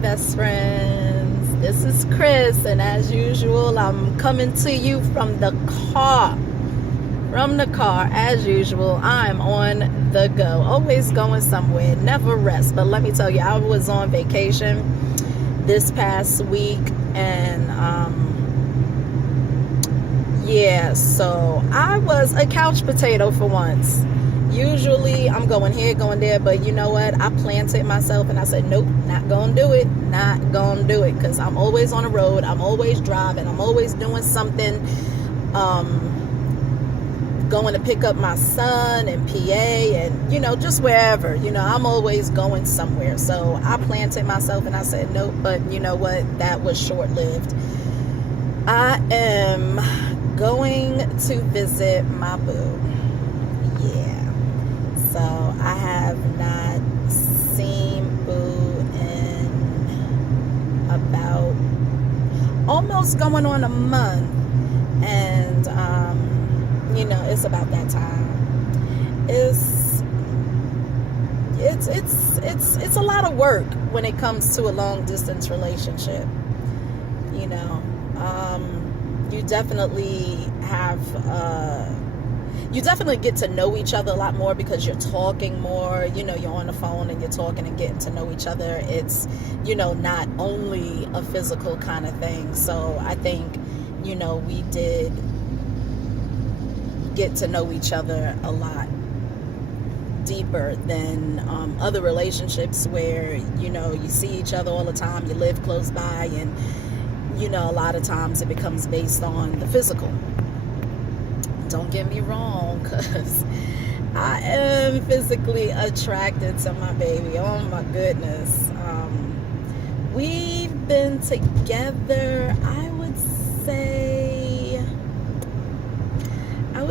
best friends. This is Chris, and as usual, I'm coming to you from the car. As usual, I'm on the go. Always going somewhere, never rest. But let me tell you, I was on vacation this past week, and so I was a couch potato for once. Usually I'm going here, going there, but you know what? I planted myself and I said, nope, not gonna do it, because I'm always on the road, I'm always driving, I'm always doing something, going to pick up my son and PA and, just wherever, I'm always going somewhere. So I planted myself and I said, nope, but you know what? That was short-lived. I am going to visit my boo. So I have not seen Boo in about almost going on a month, and it's about that time. It's a lot of work when it comes to a long distance relationship. You definitely have. You definitely get to know each other a lot more because you're talking more, you're on the phone and you're talking and getting to know each other. It's, not only a physical kind of thing. So I think, we did get to know each other a lot deeper than other relationships where, you see each other all the time, you live close by, and, a lot of times it becomes based on the physical. Don't get me wrong, because I am physically attracted to my baby. Oh my goodness. We've been together, I would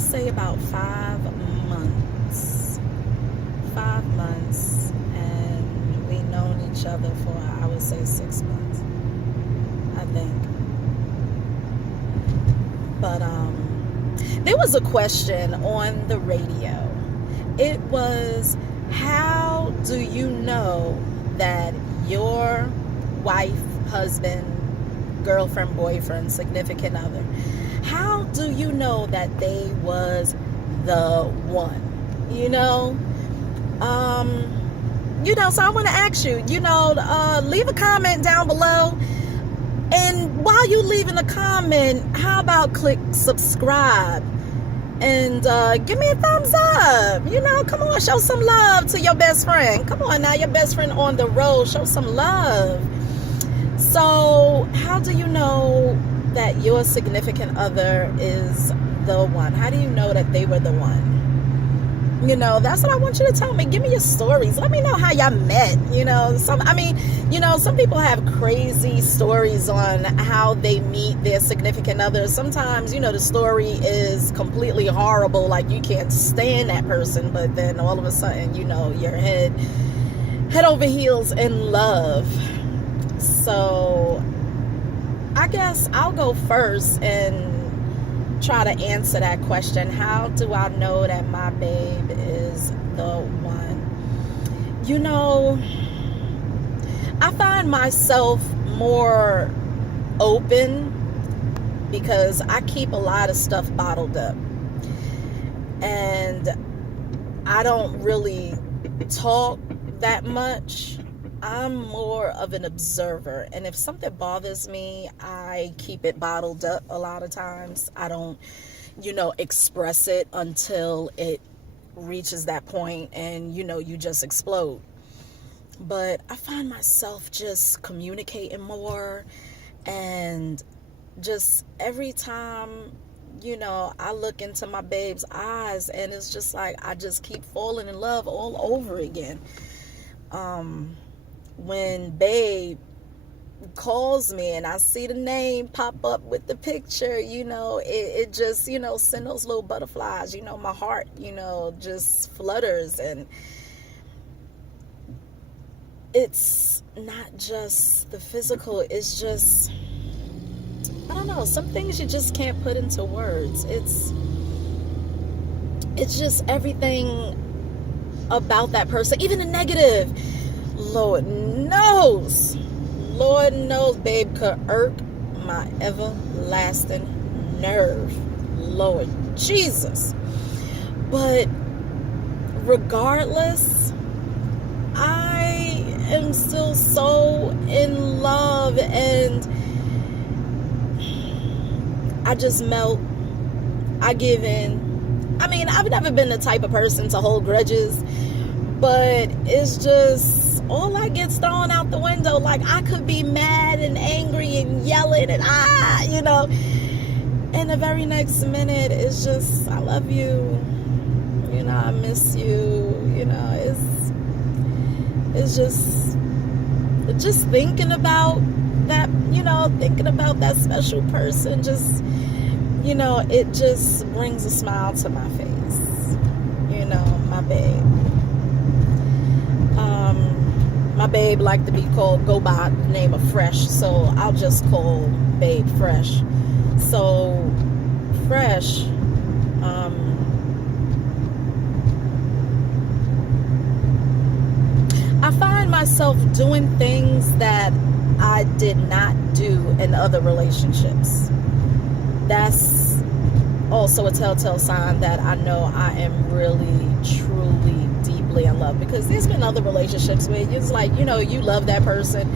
say about 5 months. 5 months, and we've known each other for, I would say, 6 months, I think. But there was a question on the radio. It was, how do you know that your wife, husband, girlfriend, boyfriend, significant other, how do you know that they was the one? So I want to ask you, leave a comment down below. And while you leaving a comment, how about click subscribe and give me a thumbs up. Come on, show some love to your best friend. Come on now, your best friend on the road, show some love. So how do you know that your significant other is the one? How do you know that they were the one? That's what I want you to tell me. Give me your stories. Let me know how y'all met. Some people have crazy stories on how they meet their significant others. Sometimes, the story is completely horrible. Like, you can't stand that person, but then all of a sudden, you're head over heels in love. So I guess I'll go first and try to answer that question. How do I know that my babe is the one? I find myself more open because I keep a lot of stuff bottled up, and I don't really talk that much. I'm more of an observer, and if something bothers me, I keep it bottled up a lot of times. I don't, express it until it reaches that point and, you just explode. But I find myself just communicating more, and just every time, I look into my babe's eyes, and it's just like I just keep falling in love all over again. When babe calls me and I see the name pop up with the picture, it just, send those little butterflies, my heart, just flutters. And it's not just the physical, it's just, I don't know, some things you just can't put into words. It's just everything about that person, even the negative. Lord knows Lord knows, babe, could irk my everlasting nerve. Lord Jesus. But regardless, I am still so in love, and I just melt. I give in. I mean, I've never been the type of person to hold grudges, but it's just all that gets thrown out the window. Like, I could be mad and angry and yelling and and the very next minute it's just, I love you, I miss you, it's just thinking about that, thinking about that special person, just, it just brings a smile to my face, my babe. My babe like to go by the name of Fresh, so I'll just call babe Fresh. So Fresh, I find myself doing things that I did not do in other relationships. That's also a telltale sign that I know I am really, truly, deeply in love. Because there's been other relationships where it's like, you love that person,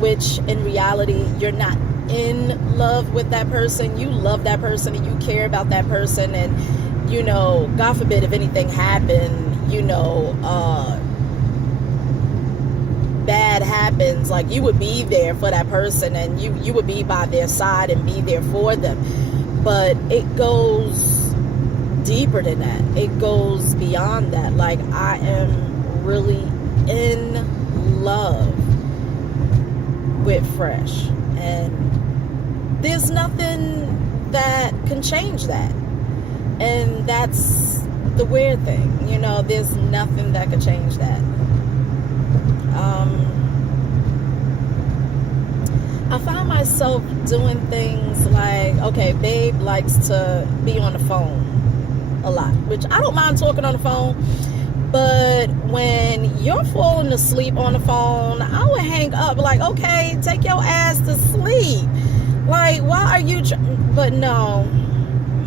which in reality, you're not in love with that person. You love that person and you care about that person. And, God forbid if anything happened, bad happens, like, you would be there for that person and you would be by their side and be there for them. But it goes deeper than that. It goes beyond that. Like, I am really in love with Fresh, and there's nothing that can change that. And that's the weird thing, there's nothing that can change that. I find myself doing things like, okay, babe likes to be on the phone a lot, which I don't mind talking on the phone, but when you're falling asleep on the phone, I would hang up, like, okay, take your ass to sleep. Like, why are you but no,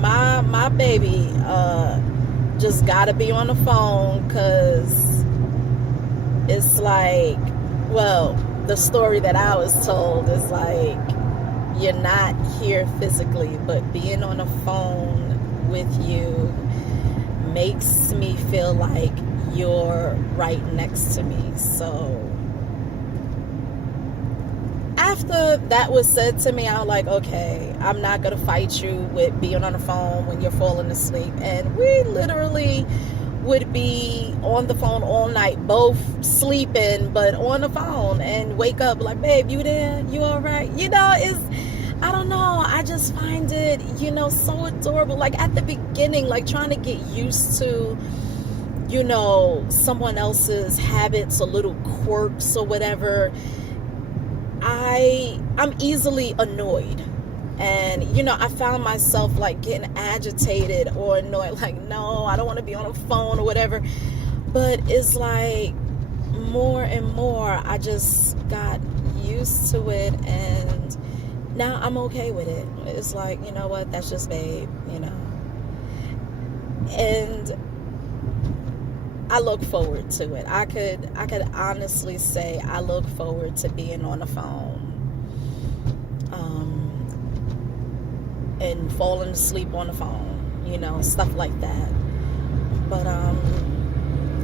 my baby just gotta be on the phone, because it's like, well, the story that I was told is like, you're not here physically, but being on the phone with you makes me feel like you're right next to me. So after that was said to me, I was like, okay, I'm not gonna fight you with being on the phone when you're falling asleep. And we literally would be on the phone all night, both sleeping but on the phone, and wake up like, babe, you there? You all right? It's, I don't know, I just find it, so adorable. Like, at the beginning, like, trying to get used to, someone else's habits or little quirks or whatever, I'm easily annoyed. And, I found myself, like, getting agitated or annoyed. Like, no, I don't want to be on a phone or whatever. But it's like, more and more, I just got used to it. And now I'm okay with it. It's like, you know what? That's just babe, And I look forward to it. I could honestly say I look forward to being on the phone. And falling asleep on the phone, stuff like that. But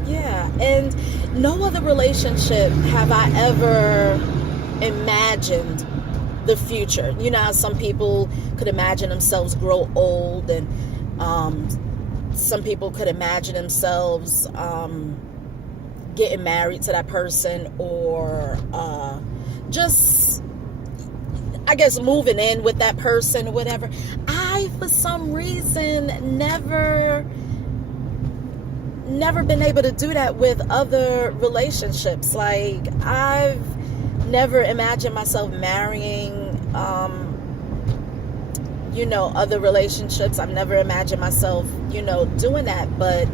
yeah, and no other relationship have I ever imagined the future. How some people could imagine themselves grow old, and some people could imagine themselves getting married to that person, or just, I guess, moving in with that person or whatever. I, for some reason, never been able to do that with other relationships. Like, I've never imagined myself marrying, other relationships. I've never imagined myself, doing that. But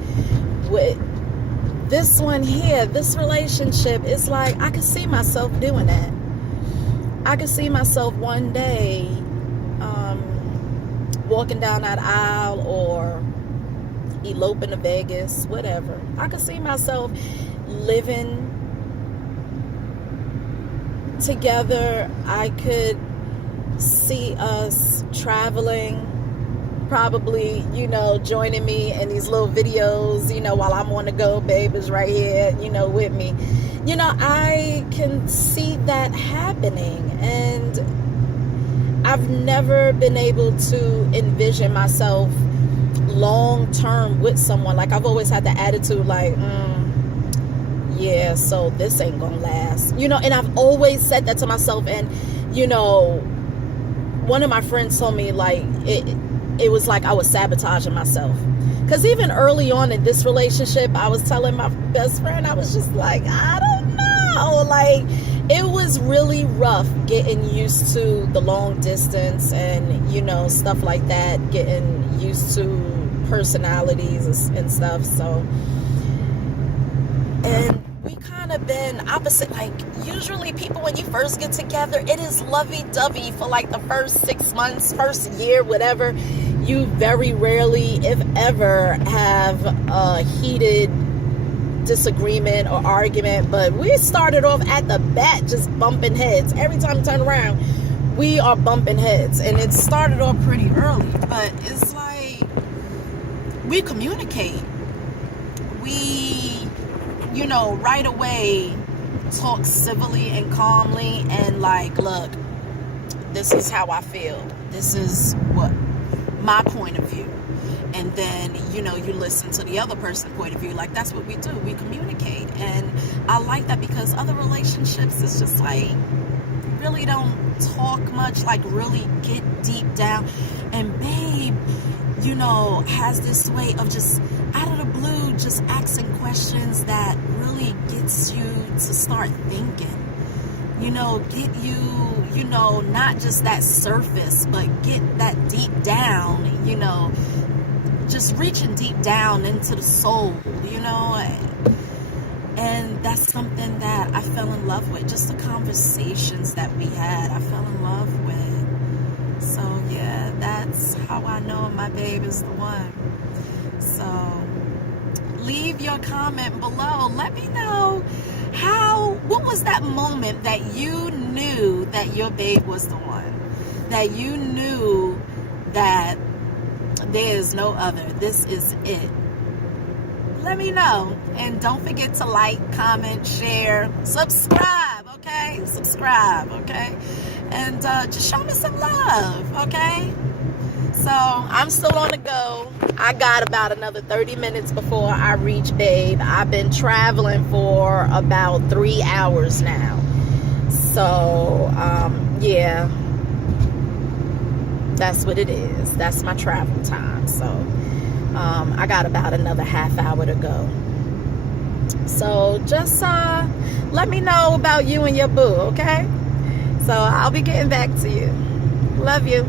with this one here, this relationship, it's like, I could see myself doing that. I could see myself one day walking down that aisle or eloping to Vegas, whatever. I could see myself living together. I could see us traveling, probably, joining me in these little videos, while I'm on the go. Babe is right here, with me. I can see that happening, and I've never been able to envision myself long term with someone. Like, I've always had the attitude like, yeah, so this ain't gonna last, and I've always said that to myself. And one of my friends told me, like, it was like I was sabotaging myself, because even early on in this relationship, I was telling my best friend, I was just like, I don't know, like, it was really rough getting used to the long distance and stuff like that, getting used to personalities and stuff. So, and we kind of been opposite. Like, usually people, when you first get together, it is lovey-dovey for like the first 6 months, first year, whatever. You very rarely, if ever, have a heated disagreement or argument. But we started off at the bat just bumping heads. Every time we turn around, we are bumping heads. And it started off pretty early. But it's like, we communicate. We, right away talk civilly and calmly and like, look, this is how I feel. This is what my point of view. And then, you listen to the other person's point of view. Like, that's what we do. We communicate. And I like that, because other relationships, it's just like, really don't talk much, like really get deep down. And babe, has this way of just out of the blue, just asking questions that really gets you to start thinking. Get you, not just that surface, but get that deep down, just reaching deep down into the soul, and that's something that I fell in love with. Just the conversations that we had, I fell in love with. So yeah, that's how I know my babe is the one. So leave your comment below. Let me know what was that moment that you knew that your babe was the one, that you knew that there is no other, this is it. Let me know. And don't forget to like, comment, share, subscribe, okay? Subscribe, okay? And just show me some love, okay? So I'm still on the go. I got about another 30 minutes before I reach babe. I've been traveling for about 3 hours now. So, yeah. That's what it is. That's my travel time. So, I got about another half hour to go. So, just let me know about you and your boo, okay? So, I'll be getting back to you. Love you.